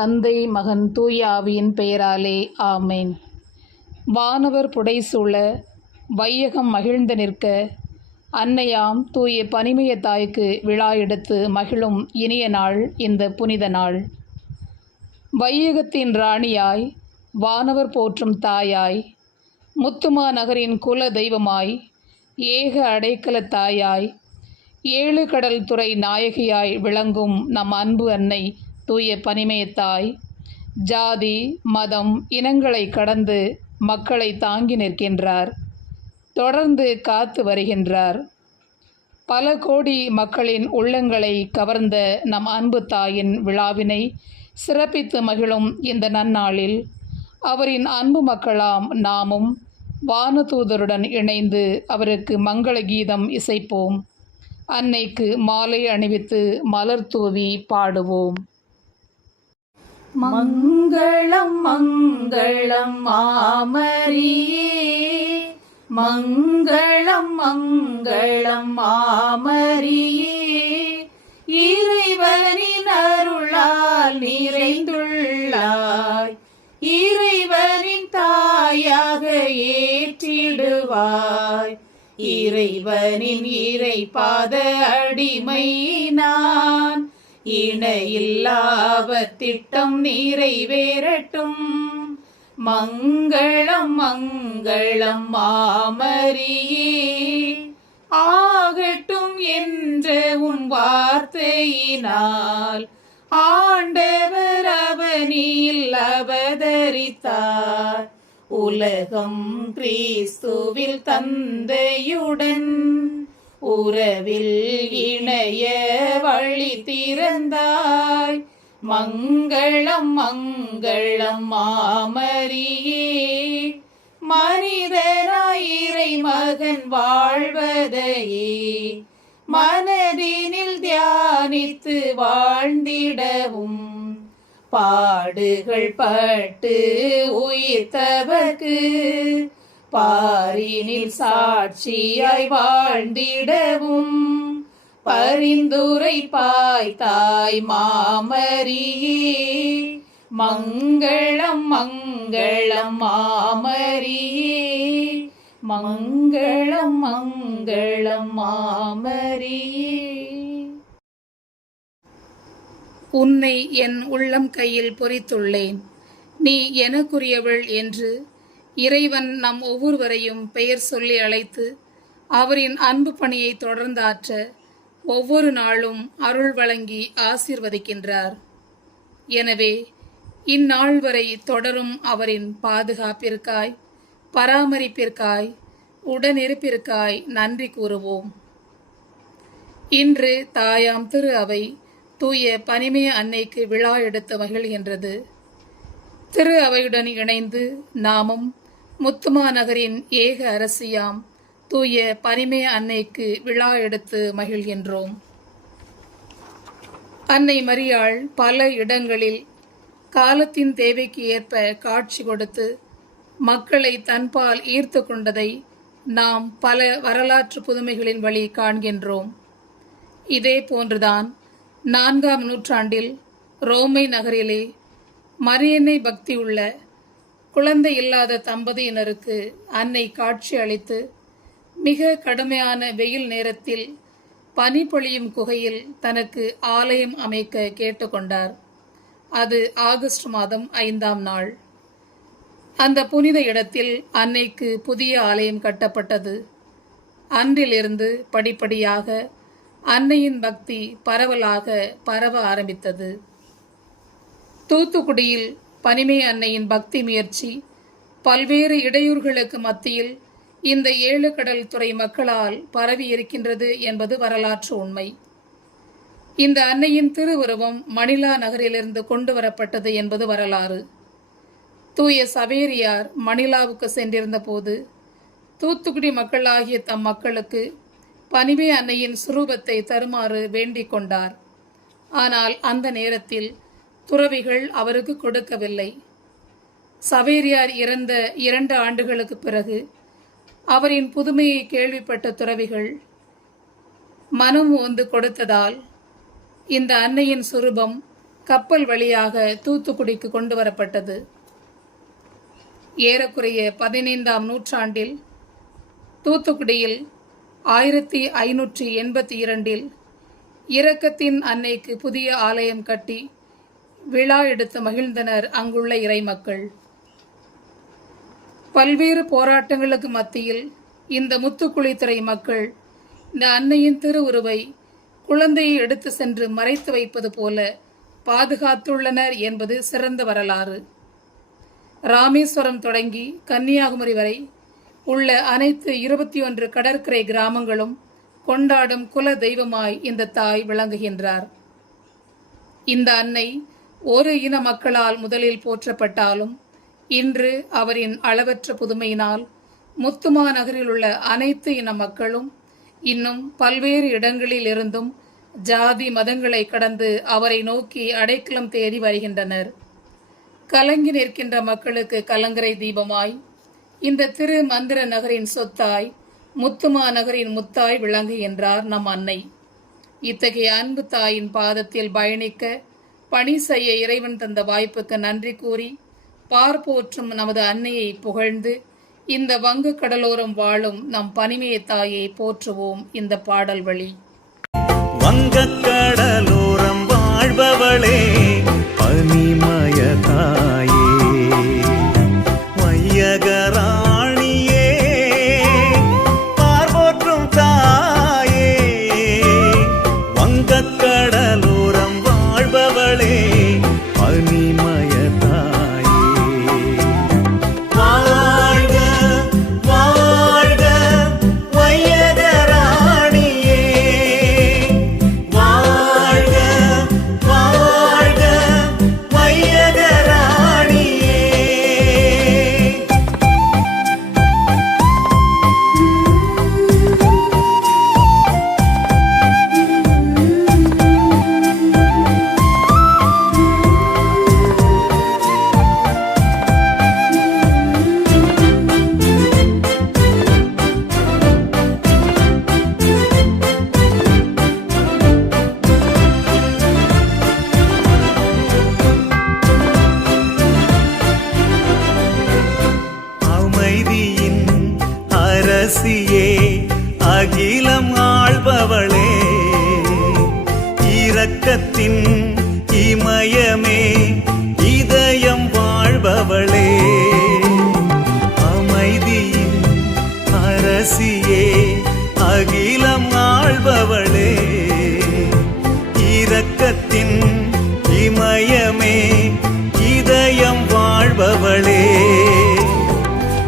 தந்தை மகன் தூய ஆவியின் பெயராலே ஆமேன். வானவர் புடைசூழ வையகம் மகிழ்ந்து நிற்க அன்னையாம் தூய பனிமய தாய்க்கு விழா எடுத்து மகிழும் இனிய நாள் இந்த புனித நாள். வையகத்தின் ராணியாய், வானவர் போற்றும் தாயாய், முத்துமா நகரின் குல தெய்வமாய், ஏக அடைக்கல தாயாய், ஏழு கடல் துறை நாயகியாய் விளங்கும் நம் அன்பு அன்னை தூய பனிமயத்தாய் ஜாதி மதம் இனங்களை கடந்து மக்களை தாங்கி நிற்கின்றார், தொடர்ந்து காத்து வருகின்றார். பல கோடி மக்களின் உள்ளங்களை கவர்ந்த நம் அன்பு தாயின் விழாவினை சிறப்பித்து மகிழும் இந்த நன்னாளில் அவரின் அன்பு மக்களாம் நாமும் வானதூதருடன் இணைந்து அவருக்கு மங்கள கீதம் இசைப்போம். அன்னைக்கு மாலை அணிவித்து மலர் தூவி பாடுவோம். மங்களம் மங்களம் மாமரியே, மங்களம் மங்களம் மாமரியே, இறைவனின் அருளால் நிறைந்துள்ளாய், இறைவனின் தாயாக ஏற்றிடுவாய், இறைவனின் இறைபாத அடிமை நான், இணையில்லாத திட்டம் நிறைவேறட்டும். மங்களம் மங்களம் மாமரியே, ஆகட்டும் என்ற உன் வார்த்தையினால் ஆண்டவர் அவனில் அவதரித்தார். உலகம் கிறிஸ்துவில் தந்தையுடன் உறவில் இணைய வழி திறந்தாய். மங்களம் மங்களம் மாமரியே, மனிதனாய் இறை மகன் வாழ்வதையே மனதினில் தியானித்து வாழ்ந்திடவும், பாடுகள் பட்டு உயிர்த்தவர்க்கு பாரினில் சாட்சியாய் வாழ்ந்திடவும், பரிந்துரை பாய்த்தாய் மாமரியே. மங்களம் மங்களம் மாமரியே, மங்களம் மங்களம் மாமரியே. உன்னை என் உள்ளம் கையில் பொறித்துள்ளேன், நீ எனக்குரியவள் என்று இறைவன் நம் ஒவ்வொருவரையும் பெயர் சொல்லி அழைத்து அவரின் அன்பு பணியை தொடர்ந்தாற்ற ஒவ்வொரு நாளும் அருள் வழங்கி ஆசீர்வதிக்கின்றார். எனவே இந்நாள் வரை தொடரும் அவரின் பாதுகாப்பிற்காய், பராமரிப்பிற்காய், உடனிருப்பிற்காய் நன்றி கூறுவோம். இன்று தாயாம் திரு அவை தூய பனிமய அன்னைக்கு விழா எடுத்து மகிழ்கின்றது. திரு அவையுடன் இணைந்து நாமும் முத்துமா நகரின் ஏக அரசியாம் தூய பனிமய அன்னைக்கு விழா எடுத்து மகிழ்கின்றோம். அன்னை மரியாள் பல இடங்களில் காலத்தின் தேவைக்கு ஏற்ப காட்சி கொடுத்து மக்களை தன்பால் ஈர்த்து கொண்டதை நாம் பல வரலாற்று புதுமைகளின் வழி காண்கின்றோம். இதே போன்றுதான் 4ஆம் நூற்றாண்டில் ரோமை நகரிலே மரியன்னை பக்தியுள்ள குழந்தை இல்லாத தம்பதியினருக்கு அன்னை காட்சி அளித்து மிக கடுமையான வெயில் நேரத்தில் பனி பொழியும் குகையில் தனக்கு ஆலயம் அமைக்க கேட்டுக்கொண்டார். அது ஆகஸ்ட் மாதம் 5ஆம் நாள். அந்த புனித இடத்தில் அன்னைக்கு புதிய ஆலயம் கட்டப்பட்டது. அன்றிலிருந்து படிப்படியாக அன்னையின் பக்தி பரவலாக பரவ ஆரம்பித்தது. தூத்துக்குடியில் பனிமய அன்னையின் பக்தி முயற்சி பல்வேறு இடையூறுகளுக்கு மத்தியில் இந்த 7 கடல் துறை மக்களால் பரவி இருக்கின்றது என்பது வரலாற்று உண்மை. இந்த அன்னையின் திருவுருவம் மணிலா நகரிலிருந்து கொண்டு வரப்பட்டது என்பது வரலாறு. தூய சவேரியார் மணிலாவுக்கு சென்றிருந்த போது தூத்துக்குடி மக்களாகிய தம் மக்களுக்கு பனிமய அன்னையின் சுரூபத்தை தருமாறு வேண்டிக் கொண்டார். ஆனால் அந்த நேரத்தில் துறவிகள் அவருக்கு கொடுக்கவில்லை. சவேரியார் இறந்த 2 ஆண்டுகளுக்கு பிறகு அவரின் புதுமையை கேள்விப்பட்ட துறவிகள் மனம் வந்து கொடுத்ததால் இந்த அன்னையின் சுரூபம் கப்பல் வழியாக தூத்துக்குடிக்கு கொண்டு வரப்பட்டது. ஏறக்குறைய 15ஆம் நூற்றாண்டில் தூத்துக்குடியில் 1582 இரக்கத்தின் அன்னைக்கு புதிய ஆலயம் கட்டி விழா எடுத்து மகிழ்ந்தனர் அங்குள்ள இறைமக்கள். பல்வேறு போராட்டங்களுக்கு மத்தியில் இந்த முத்துக்குளித்துறை மக்கள் இந்த அன்னையின் திருவுருவை குழந்தையை எடுத்து சென்று மறைத்து வைப்பது போல பாதுகாத்துள்ளனர் என்பது சிறந்த வரலாறு. ராமேஸ்வரம் தொடங்கி கன்னியாகுமரி வரை உள்ள அனைத்து 21 கடற்கரை கிராமங்களும் கொண்டாடும் குல தெய்வமாய் இந்த தாய் விளங்குகின்றார். இந்த அன்னை ஒரு இன மக்களால் முதலில் போற்றப்பட்டாலும் இன்று அவரின் அளவற்ற புதுமையினால் முத்துமா நகரில் உள்ள அனைத்து இன மக்களும் இன்னும் பல்வேறு இடங்களில் இருந்தும் ஜாதி மதங்களை கடந்து அவரை நோக்கி அடைக்கலம் தேடி வருகின்றனர். கலங்கி நிற்கின்ற மக்களுக்கு கலங்கரை தீபமாய் இந்த திரு மந்திர நகரின் சொத்தாய் முத்துமா நகரின் முத்தாய் விளங்குகின்றார் நம் அன்னை. இத்தகைய அன்பு தாயின் பாதத்தில் பயணிக்க பணி செய்ய இறைவன் தந்த வாய்ப்புக்கு நன்றி கூறி பார்ப்போற்றும் நமது அன்னையை புகழ்ந்து இந்த வங்க கடலோரம் வாழும் நம் பனிமய தாயை போற்றுவோம் இந்த பாடல் வழி. வங்கக்கடலோரம் வாழ்பவளே பனிமய தாயே, வையகராணியே, பார்போற்றும் தாயே, வங்கக்கடலோரம் வாழ்பவளே பனிமய தாயே, வாழ்க வாழ்க வையகராணியே, வாழ்க வாழ்க வையகராணியே. அமைதியின் அரசியே, அகிலம் ஆள்பவளே, இரக்கத்தின் இமயமே, இதயம் வாழ்பவளே, அமைதியின் அரசியே, அகிலம் ஆள்பவளே, இரக்கத்தின் இமயமே, இதயம் வாழ்பவளே,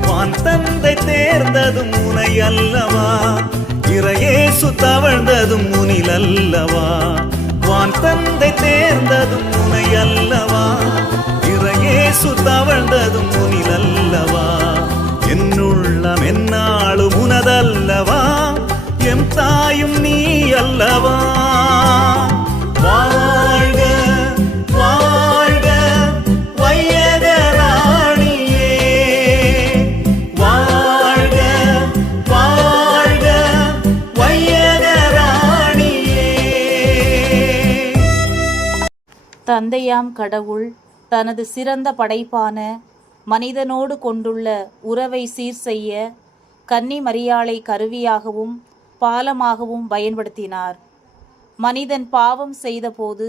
வான் தந்தை தேர்ந்ததும் உனை அல்லவா, இறையேசு தவழ்ந்ததும் முனில் அல்லவா, வான் தந்தை தேர்ந்ததும் உனை அல்லவா, இறையேசு தவழ்ந்ததும் முனில் அல்லவா, என்னுள்ளம் என்னாலும் உனதல்லவா, எம் தாயும் நீ அல்லவா, வாழ்க வாழ்க வையகராணியே, வாழ்க வாழ்க வையகராணியே. தந்தையாம் கடவுள் தனது சிறந்த படைப்பான மனிதனோடு கொண்டுள்ள உறவை சீர் செய்ய கன்னி மரியாளை கருவியாகவும் பாலமாகவும் பயன்படுத்தினார். மனிதன் பாவம் செய்தபோது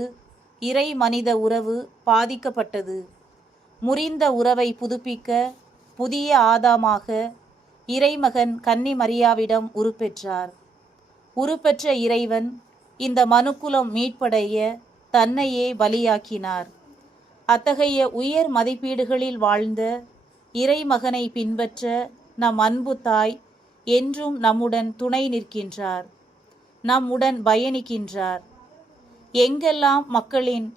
இறை மனித உறவு பாதிக்கப்பட்டது. முறிந்த உறவை புதுப்பிக்க புதிய ஆதாமாக இறைமகன் கன்னி மரியாவிடம் உருப்பெற்றார். உருப்பெற்ற இறைவன் இந்த மனுக்குலம் மீட்படைய தன்னையே பலியாக்கினார். அத்தகைய உயர் மதிப்பீடுகளில் வாழ்ந்த இறைமகனை பின்பற்ற நம் அன்பு தாய் என்றும் நம்முடன் துணை நிற்கின்றார், நம்முடன் பயணிக்கின்றார். எங்கெல்லாம் மக்களின்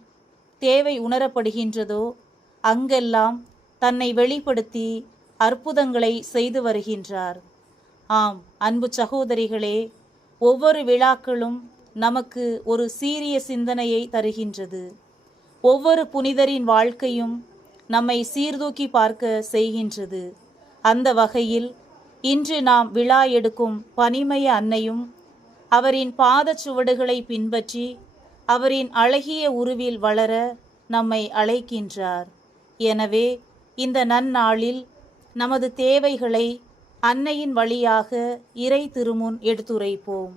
தேவை உணரப்படுகின்றதோ அங்கெல்லாம் தன்னை வெளிப்படுத்தி அற்புதங்களை செய்து வருகின்றார். ஆம் அன்பு சகோதரிகளே, ஒவ்வொரு விழாக்களும் நமக்கு ஒரு சீரிய சிந்தனையை தருகின்றது. ஒவ்வொரு புனிதரின் வாழ்க்கையும் நம்மை சீர்தூக்கி பார்க்க செய்கின்றது. அந்த வகையில் இன்று நாம் விழா எடுக்கும் பனிமய அன்னையும் அவரின் பாதச்சுவடுகளை பின்பற்றி அவரின் அழகிய உருவில் வளர நம்மை அழைக்கின்றார். எனவே இந்த நன்னாளில் நமது தேவைகளை அன்னையின் வழியாக இறை திருமுன் எடுத்துரைப்போம்.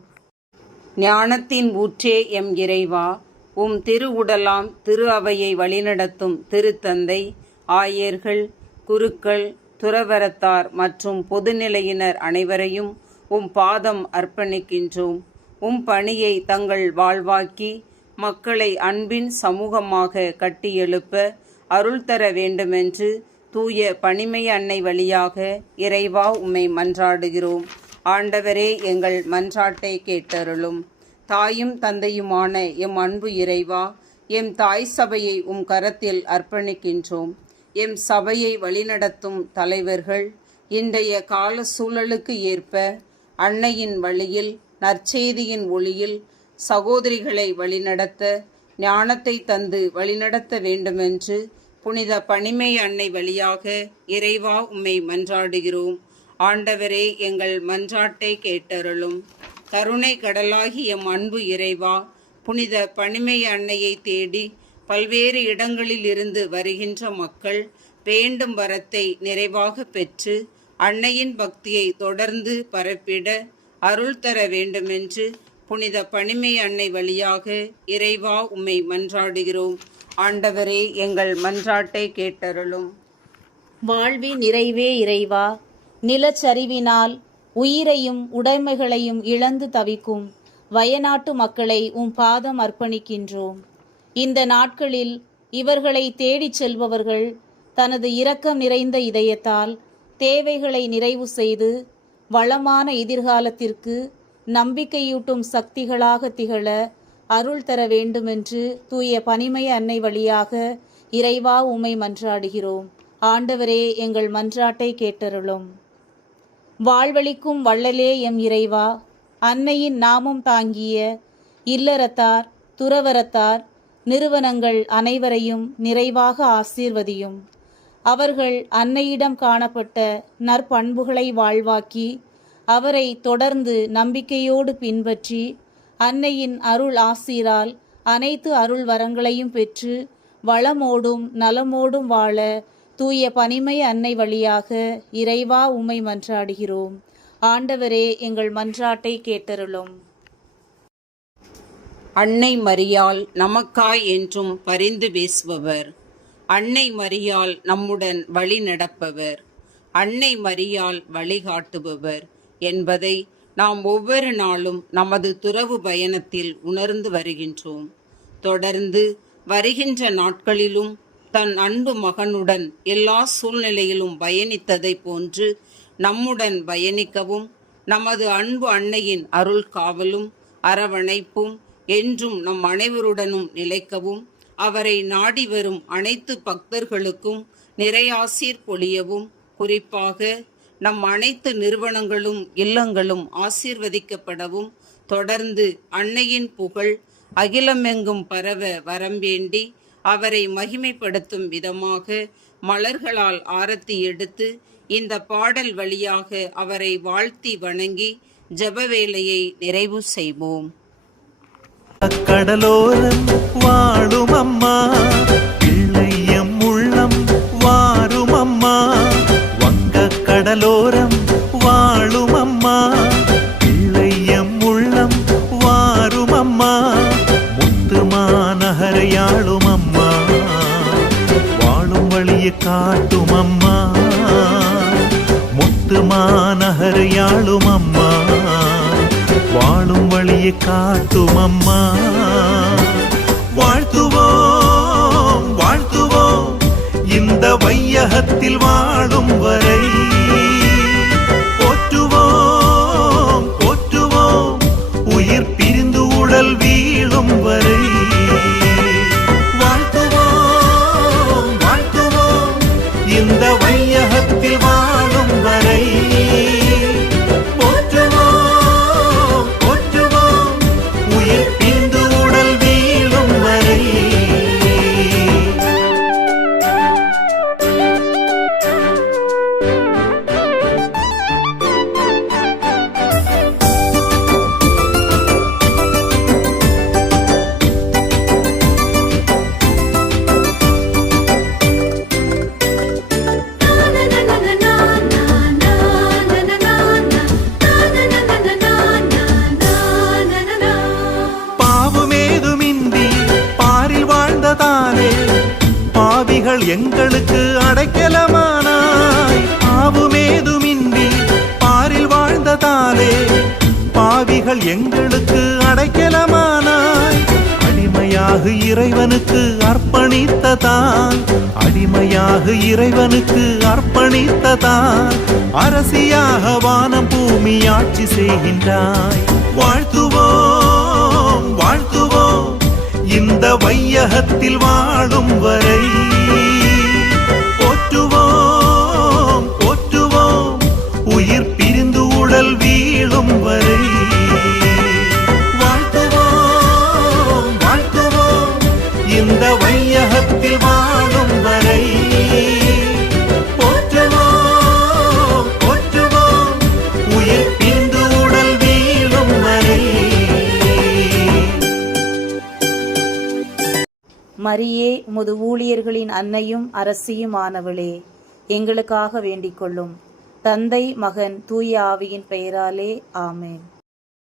ஞானத்தின் ஊற்றே எம் இறைவா, உம் திருவுடலாம் திரு அவையை வழிநடத்தும் திருத்தந்தை, ஆயர்கள், குருக்கள், துறவரத்தார் மற்றும் பொதுநிலையினர் அனைவரையும் உம் பாதம் அர்ப்பணிக்கின்றோம். உம் பணியை தங்கள் வாழ்வாக்கி மக்களை அன்பின் சமூகமாக கட்டியெழுப்ப அருள் தர வேண்டுமென்று தூய பணிமை அன்னை வழியாக இறைவா உம்மை மன்றாடுகிறோம். ஆண்டவரே, எங்கள் மன்றாட்டை கேட்டருளும். தாயும் தந்தையுமான எம் அன்பு இறைவா, எம் தாய் சபையை உம் கரத்தில் அர்ப்பணிக்கின்றோம். எம் சபையை வழிநடத்தும் தலைவர்கள் இன்றைய கால சூழலுக்கு ஏற்ப அன்னையின் வழியில், நற்செய்தியின் ஒளியில் சகோதரிகளை வழிநடத்த ஞானத்தை தந்து வழிநடத்த வேண்டுமென்று புனித பணிமை அன்னை வழியாக இறைவா உம்மை மன்றாடுகிறோம். ஆண்டவரே, எங்கள் மன்றாட்டை கேட்டருளும். கருணை கடலாகி எம் அன்பு இறைவா, புனித பணிமை அன்னையை தேடி பல்வேறு இடங்களில் இருந்து வருகின்ற மக்கள் வேண்டும் வரத்தை நிறைவாக பெற்று அன்னையின் பக்தியை தொடர்ந்து பரப்பிட அருள் தர வேண்டுமென்று புனித பணிமை அன்னை வழியாக இறைவா உம்மை மன்றாடுகிறோம். ஆண்டவரே, எங்கள் மன்றாட்டை கேட்டருளும். வாழ்வின் நிறைவே இறைவா, நிலச்சரிவினால் உயிரையும் உடைமைகளையும் இழந்து தவிக்கும் வயநாட்டு மக்களை உம் பாதம் அர்ப்பணிக்கின்றோம். இந்த நாட்களில் இவர்களை தேடிச் செல்பவர்கள் தனது இரக்கம் நிறைந்த இதயத்தால் தேவைகளை நிறைவு செய்து வளமான எதிர்காலத்திற்கு நம்பிக்கையூட்டும் சக்திகளாக திகழ அருள் தர வேண்டுமென்று தூய பணிமை அன்னை வழியாக இறைவா உம்மை மன்றாடுகிறோம். ஆண்டவரே, எங்கள் மன்றாட்டை கேட்டருளும். வாழ்வளிக்கும் வள்ளலே எம் இறைவா, அன்னையின் நாமம் தாங்கிய இல்லறத்தார், துறவரத்தார், நிறுவனங்கள் அனைவரையும் நிறைவாக ஆசீர்வதியும். அவர்கள் அன்னையிடம் காணப்பட்ட நற்பண்புகளை வாழ்வாக்கி அவரை தொடர்ந்து நம்பிக்கையோடு பின்பற்றி அன்னையின் அருள் ஆசீரால் அனைத்து அருள் வரங்களையும் பெற்று வளமோடும் நலமோடும் வாழ தூய பணிமை அன்னை வழியாக இறைவா உம்மை மன்றாடுகிறோம். ஆண்டவரே, எங்கள் மன்றாட்டை கேட்டருளும். அன்னை மரியாள் நமக்காய் என்றும் பரிந்து பேசுபவர். அன்னை மரியாள் நம்முடன் வழி நடப்பவர். அன்னை மரியாள் வழிகாட்டுபவர் என்பதை நாம் ஒவ்வொரு நாளும் நமது துறவு பயணத்தில் உணர்ந்து வருகின்றோம். தொடர்ந்து வருகின்ற நாட்களிலும் தன் அன்பு மகனுடன் எல்லா சூழ்நிலையிலும் பயணித்ததை போன்று நம்முடன் பயணிக்கவும், நமது அன்பு அன்னையின் அருள் காவலும் அரவணைப்பும் என்றும் நம் அனைவருடனும் நிலைக்கவும், அவரை நாடி வரும் அனைத்து பக்தர்களுக்கும் நிறையாசீர் பொழியவும், குறிப்பாக நம் அனைத்து நிறுவனங்களும் இல்லங்களும் ஆசீர்வதிக்கப்படவும் தொடர்ந்து அன்னையின் புகழ் அகிலமெங்கும் பரவ வரம்பேண்டி அவரை மகிமைப்படுத்தும் விதமாக மலர்களால் ஆரத்தி எடுத்து இந்த பாடல் வழியாக அவரை வாழ்த்தி வணங்கி ஜெப வேளையை நிறைவு செய்வோம். கடலோரம் வாழும் அம்மா, பிள்ளையம் உள்ளம் வாரும் அம்மா. வங்கக் கடலோரம் வாழும் அம்மா, பிள்ளையம் உள்ளம் வாரும் அம்மா. முத்துமாநகரையாளும் அம்மா, வாழும் வழியை காட்டும் அம்மா. முத்துமாநகரையாளும் அம்மா, வாழும் வழியை காட்டும் அம்மா. வாழ்த்துவோம் வாழ்த்துவோம் இந்த வையகத்தில் வாழும் வரை. போற்றுவோம் போற்றுவோம் உயிர் பிரிந்து உடல் வீழும் வரை. வாழ்த்துவோம் வாழ்த்துவோம் இந்த வையகத்தில் வாழும் வரை. போற்றுவோம் போற்றுவோம் உயிர் பிரிந்து உடல் வீழும் பாவிகள் எங்களுக்கு அடைக்கலமானாய். பாவமேதுமின்றி பாரில் வாழ்ந்ததாலே பாவிகள் எங்களுக்கு அடைக்கலமானாய். அடிமையாக இறைவனுக்கு அர்ப்பணித்ததான், அடிமையாக இறைவனுக்கு அர்ப்பணித்ததான், அரசியாக வானம் பூமி ஆட்சி செய்கின்றாய். வாழ்த்துவோம் வாழ்த்துவோம் இந்த வையகத்தில் வாழும் வரை. போற்றுவோம் போற்றுவோம் உயிர் பிரிந்து உடல் வீழும் வரை. வாழ்த்துவோம் வாழ்த்துவோம் இந்த வையகத்தில் வாழும் வரை. போற்றுவோம் போற்றுவோம் உயிர் பிரிந்து உடல் வீழும் வரை. மரியே, உமது ஊழியர்களின் அன்னையும் அரசியுமானவளே, எங்களுக்காக வேண்டிக் கொள்ளும். தந்தை, மகன், தூய ஆவியின் பெயராலே ஆமென்.